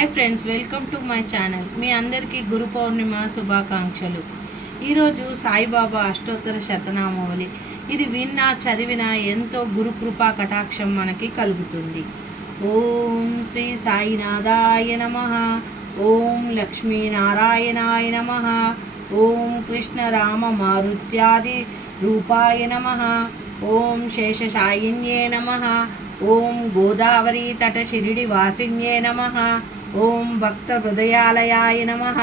Hi friends, welcome to my channel. మీ అందరికీ గురు పౌర్ణిమ శుభాకాంక్షలు. ఈరోజు సాయిబాబా అష్టోత్తర శతనామావళి. ఇది విన్నా చదివినా ఎంతో గురు కృపా కటాక్షం మనకి కలుగుతుంది. ఓం శ్రీ సాయినాథాయ నమః. ఓం లక్ష్మీనారాయణాయ నమః. ఓం కృష్ణ రామ మారుత్యాది రూపాయ నమః. ఓం శేషశాయిన్యే నమః. ఓం గోదావరి తట శిరిడి వాసిన్యే నమః. ఓం భక్త హృదయాలయాయ నమః.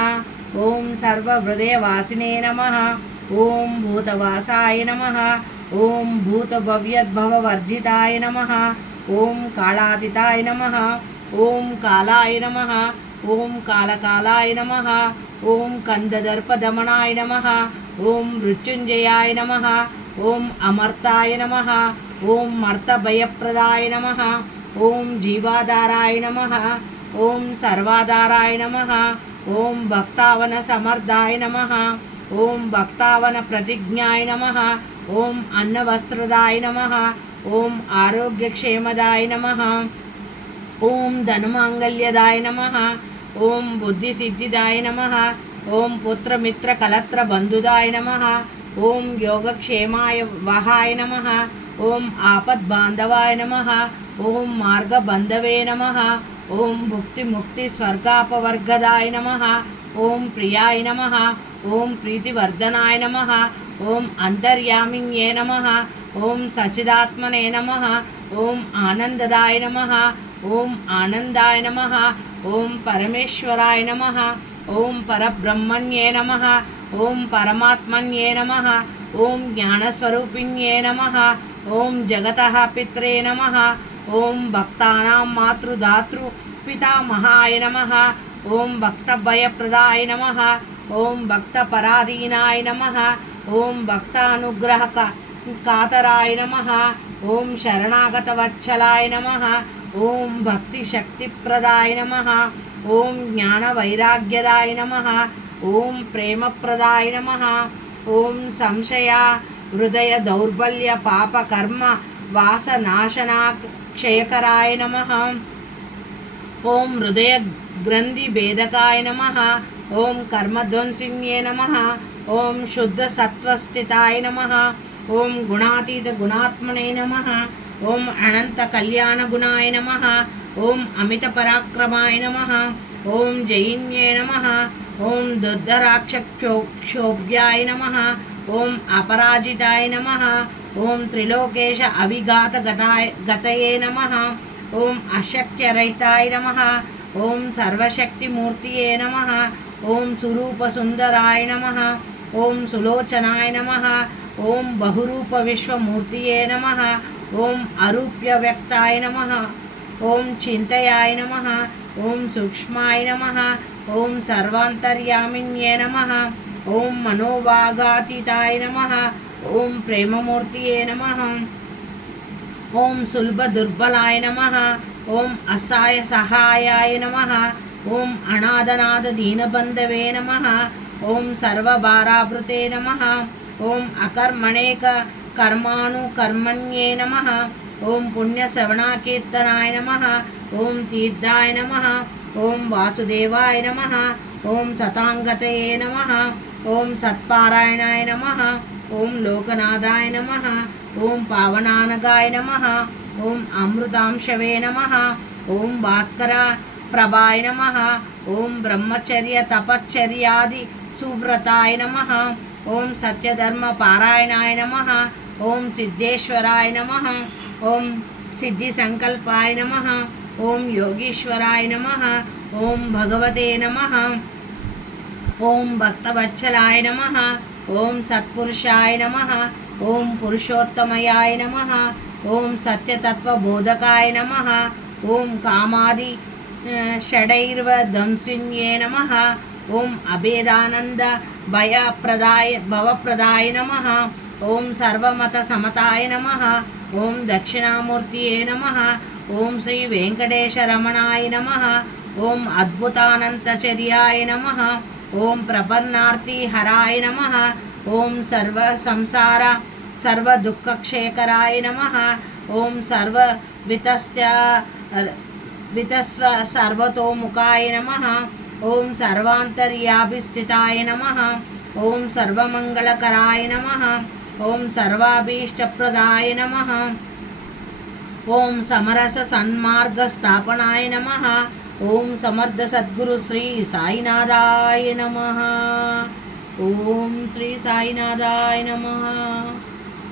ఓం సర్వ హృదయవాసినే నమః. ఓం భూతవాసాయ నమః. ఓం భూత భవ్యద్భవ వర్జితాయ నమః. ఓం కాళాతీతాయ నమః. ఓం కాలాయ నమః. ఓం కాలకాలాయ నమః. ఓం కందదర్పదమనాయ నమః. ఓం మృత్యుంజయాయ నమః. ఓం అమర్తాయ నమః. ఓం మర్తభయప్రదాయ నమః. ఓం జీవాధారాయ నమః. ఓం సర్వాధారాయ నమః. ఓం భక్తావన సమర్థాయ నమః. ఓం భక్తావన ప్రతిజ్ఞాయ నమః. ఓం అన్నవస్త్రదాయ నమః. ఓం ఆరోగ్యక్షేమదాయ నమః. ఓం ధనమాంగళ్యదాయ నమః. ఓం బుద్ధిసిద్ధిదాయ నమః. ఓం పుత్రమిత్ర కలత్ర బంధుదాయ నమః. ఓం యోగక్షేమాయ వహాయ నమః. ఓం ఆపద్బాంధవాయ నమః. ఓం మార్గబంధవే నమః. ఓం భుక్తిముక్తి స్వర్గాపవర్గదాయ నమః. ఓం ప్రియాయ నమః. ఓం ప్రీతివర్ధనాయ నమః. ఓం అంతర్యామిన్యే నమః. ఓం సచిదాత్మనే నమః. ఓం ఆనందదాయ నమః. ఓం ఆనందాయ నమః. ఓం పరమేశ్వరాయ నమః. ఓం పరబ్రహ్మణ్యే నమః. ఓం పరమాత్మన్యే నమః. ఓం జ్ఞానస్వరూపిణ్యే నమః. ఓం జగతః పిత్రే నమః. ఓం భక్తానాం మాతృదాతృ పితామహాయ నమః. ఓం భక్తభయప్రదాయ నమః. ఓం భక్తపరాధీనాయ నమః. ఓం భక్తానుగ్రహ కాతరాయ నమః. ఓం శరణాగతవత్సలాయ నమః. ఓం భక్తిశక్తిప్రదాయ నమః. ఓం జ్ఞానవైరాగ్యదాయ నమః. ఓం ప్రేమప్రదాయ నమః. ఓం సంశయ హృదయ దౌర్బల్య పాప కర్మ వాసనాశనా క్షయకరాయ నమః. ఓం హృదయ గ్రంథి భేదకాయ నమః. ఓం కర్మధ్వంసిన్యే నమః. ఓం శుద్ధ సత్వస్థితాయ నమః. ఓం గుణాతీత గుణాత్మనే నమః. ఓం అనంత కళ్యాణ గుణాయ నమః. ఓం అమిత పరాక్రమాయ నమః. ఓం జయిన్యే నమః. ఓం దుర్ధరాక్షోభ్యాయ నమః. ఓం అపరాజితాయ నమః. ఓం త్రిలోకేశ అవిఘాత గతయే నమః. ఓం అశక్యరహితాయ నమః. ఓం సర్వశక్తిమూర్తియే నమః. ఓం సురూప సుందరాయ నమః. ఓం సులోచనాయ నమః. ఓం బహురూప విశ్వమూర్తియే నమః. ఓం అరూప్య వ్యక్తాయ నమః. ఓం చింతయాయ నమః. ఓం సూక్ష్మాయ నమః. ఓం సర్వాంతర్యామిన్యే నమః. ఓం మనోవాగాతీతాయ నమః. ఓం ప్రేమమూర్తియే నమః. ఓం సులభ దుర్బలాయ నమః. ఓం అసాయ సహాయాయ నమః. ఓం అనాథనాథ దీనబంధవే నమః. ఓం సర్వభారాభృతే నమః. ఓం అకర్మణేక కర్మాణుకర్మణ్యే నమః. ఓం పుణ్యశ్రవణకీర్తనాయ నమః. ఓం తీర్థాయ నమః. ఓం వాసుదేవాయ నమః. ఓం సతాంగతయే నమః. ఓం సత్పారాయణాయ నమః. ఓం లోకనాథాయ నమః. ఓం పావనానగాయ నమః. ఓం అమృతాంశవే నమః. ఓం భాస్కర ప్రభాయ నమః. ఓం బ్రహ్మచర్య తపశ్చర్యాది సువ్రతాయ నమః. ఓం సత్యధర్మ పారాయణాయ నమః. ఓం సిద్ధేశ్వరాయ నమః. ఓం సిద్ధి సంకల్పాయ నమః. ఓం యోగీశ్వరాయ నమః. ఓం భగవతే నమః. ఓం భక్తవత్సలాయ నమః. ఓం సత్పురుషాయ నమః. ఓం పురుషోత్తమయాయ నమః. ఓం సత్యతత్వబోధకాయ నమః. ఓం కామాది షడైర్వదంసిన్యే నమః. ఓం అభేదానంద భవప్రదాయ నమః. ఓం సర్వమత సమతాయ నమః. ఓం దక్షిణామూర్తియే నమః. ఓం శ్రీ వెంకటేశరమణాయ నమః. ఓం అద్భుతానంతచర్యాయ నమః. ఓం ప్రపన్నార్తిహరాయ నమః. ఓం సర్వ సంసార సర్వ దుఃఖక్షేకరాయ నమః. ఓం సర్వ వితస్య వితస్వ సర్వతోముఖాయ నమః. ఓం సర్వాంతర్యాభిస్థితాయ నమః. ఓం సర్వమంగళకరాయ నమః. ఓం సర్వాభీష్టప్రదాయ నమః. ఓం సమరస సన్మార్గస్థాపనాయ నమః. ఓం సమర్థ సద్గురు శ్రీ సాయినాథాయ నమః. ఓం శ్రీ సాయినాథాయ నమః.